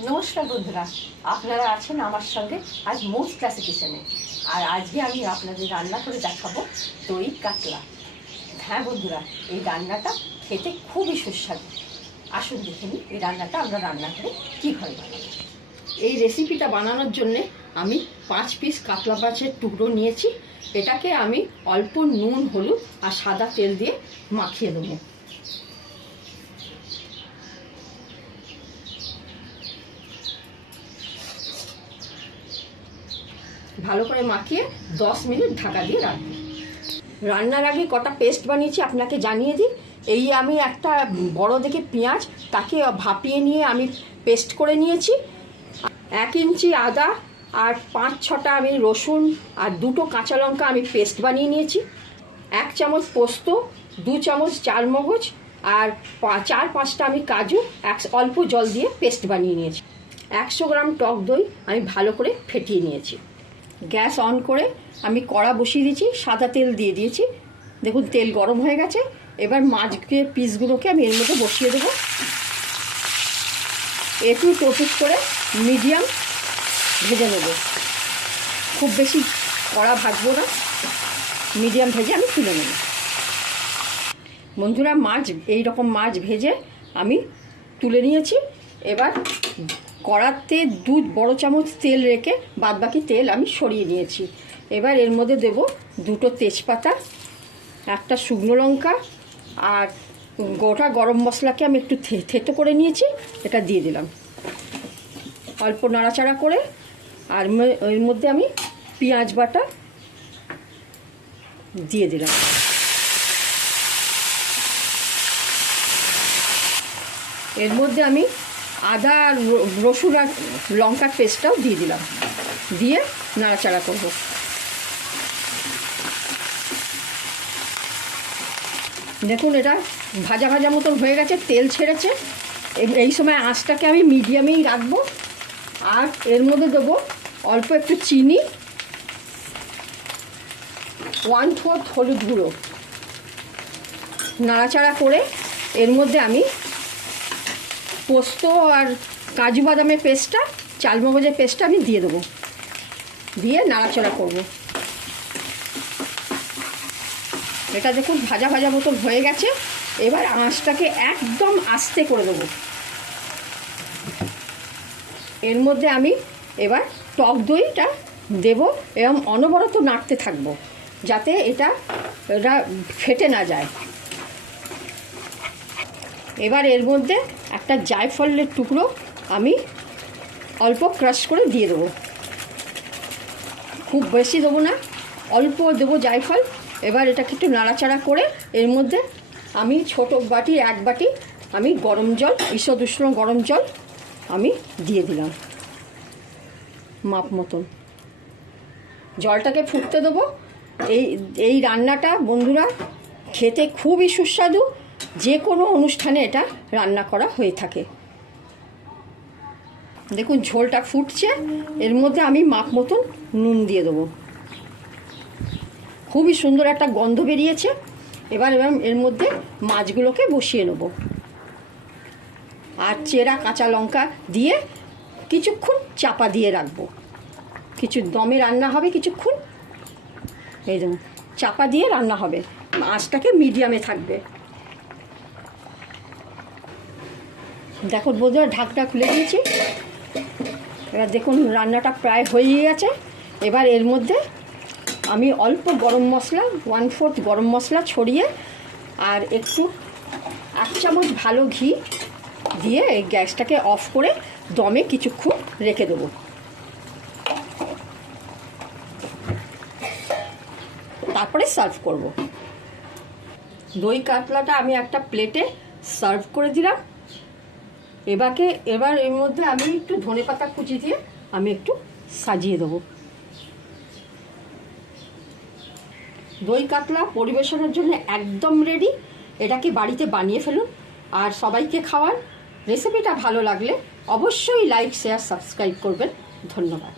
নমস্কার বন্ধুরা, আপনারা আছেন আমার সঙ্গে আজ মৌজ ক্লাসিক কিচেনে। আর আজকে আমি আপনাদের রান্না করে দেখাবো দই কাতলা। হ্যাঁ বন্ধুরা, এই রান্নাটা খেতে খুবই সুস্বাদু। আসুন দেখে নিই এই রান্নাটা আমরা রান্না করে কীভাবে বানাবো। এই রেসিপিটা বানানোর জন্যে আমি 5 পিস কাতলা মাছের টুকরো নিয়েছি। এটাকে আমি অল্প নুন, হলুদ আর সাদা তেল দিয়ে মাখিয়ে দেবো। ভালো করে মাখিয়ে 10 মিনিট ঢাকা দিয়ে রাখবো। রান্নার আগে কটা পেস্ট বানিয়েছি আপনাকে জানিয়ে দিই। এই আমি একটা বড় দেখে পেঁয়াজ তাকে ভাপিয়ে নিয়ে আমি পেস্ট করে নিয়েছি। 1 ইঞ্চি আদা আর 5-6টা আমি রসুন আর 2টো কাঁচা লঙ্কা আমি পেস্ট বানিয়ে নিয়েছি। 1 চামচ পোস্ত, 2 চামচ চারমগজ আর 4-5টা আমি কাজু অল্প জল দিয়ে পেস্ট বানিয়ে নিয়েছি। 100 গ্রাম টক দই আমি ভালো করে ফেটিয়ে নিয়েছি। গ্যাস অন করে আমি কড়া বসিয়ে দিয়েছি, সাদা তেল দিয়ে দিয়েছি। দেখুন তেল গরম হয়ে গেছে। এবার মাছকে পিসগুলোকে আমি এর মধ্যে বসিয়ে দেবো। একটু টোপিস করে মিডিয়াম ভেজে নেব, খুব বেশি কড়া ভাজবো না, মিডিয়াম ভেজে আমি তুলে নেব। বন্ধুরা, এই রকম মাছ ভেজে আমি তুলে নিয়েছি। এবার কড়াতে 2 বড় চামচ তেল রেখে বাদবাকি তেল আমি সরিয়ে নিয়েছি। এবার এর মধ্যে দেব 2টো তেজপাতা, 1টা শুকনো লঙ্কা আর গোটা গরম মশলাকে আমি একটু থেতো করে নিয়েছি, এটা দিয়ে দিলাম। অল্প নাড়াচাড়া করে আর এর মধ্যে আমি পেঁয়াজ বাটা দিয়ে দিলাম। এর মধ্যে আমি আদা আর রসুন আর লঙ্কার পেস্টটাও দিয়ে দিলাম, দিয়ে নাড়াচাড়া করব। দেখুন এটা ভাজা ভাজা মতন হয়ে গেছে, তেল ছেড়েছে। এই সময় আঁচটাকে আমি মিডিয়ামেই রাখবো। আর এর মধ্যে দেবো অল্প একটু চিনি, 1/4 হলুদ গুঁড়ো। নাড়াচাড়া করে এর মধ্যে আমি পোস্ত আর কাজু বাদামের পেস্টটা, চালমগজের পেস্টটা আমি দিয়ে দেবো, দিয়ে নাড়াচাড়া করব। এটা দেখুন ভাজা ভাজা মতন হয়ে গেছে। এবার আঁচটাকে একদম আস্তে করে দেবো। এর মধ্যে আমি এবার টক দইটা দেব এবং অনবরত নাড়তে থাকবো যাতে এটা ফেটে না যায়। এবার এর মধ্যে একটা জায়ফলের টুকরো আমি অল্প ক্রাশ করে দিয়ে দেবো, খুব বেশি দেবো না, অল্প দেবো জায়ফল। এবার এটাকে একটু নাড়াচাড়া করে এর মধ্যে আমি ছোটো বাটি 1 বাটি আমি গরম জল, ঈষৎ উষ্ণ গরম জল আমি দিয়ে দিলাম মাপ মতন। জলটাকে ফুটতে দেবো। এই রান্নাটা বন্ধুরা খেতে খুবই সুস্বাদু। যে কোনো অনুষ্ঠানে এটা রান্না করা হয়ে থাকে। দেখুন ঝোলটা ফুটছে, এর মধ্যে আমি মাপ মতন নুন দিয়ে দেবো। খুবই সুন্দর একটা গন্ধ বেরিয়েছে। এবার এর মধ্যে মাছগুলোকে বসিয়ে নেব আর চেরা কাঁচা লঙ্কা দিয়ে কিছুক্ষণ চাপা দিয়ে রাখবো। কিছু দমে রান্না হবে কিছুক্ষণ, এই দেখুন চাপা দিয়ে রান্না হবে, আঁচটাকে মিডিয়ামে থাকবে। দেখো বন্ধুরা, ঢাকটা খুলে দিয়েছি। এবার দেখুন রান্নাটা প্রায় হয়ে গেছে। এবার এর মধ্যে আমি অল্প গরম মশলা, 1/4 গরম মশলা ছড়িয়ে আর একটু 1 চামচ ভালো ঘি দিয়ে এই গ্যাসটাকে অফ করে দমে কিছুক্ষণ রেখে দেবো। তারপরে সার্ভ করব। দই কাতলাটা আমি একটা প্লেটে সার্ভ করে দিলাম। এবার এর মধ্যে আমি একটু ধনেপাতা কুচি দিয়ে আমি একটু সাজিয়ে দেবো। দই কাতলা পরিবেশনের জন্য একদম রেডি। এটাকে বাড়িতে বানিয়ে ফেলুন আর সবাইকে খাওয়ান। রেসিপিটা ভালো লাগলে অবশ্যই লাইক, শেয়ার, সাবস্ক্রাইব করবেন। ধন্যবাদ।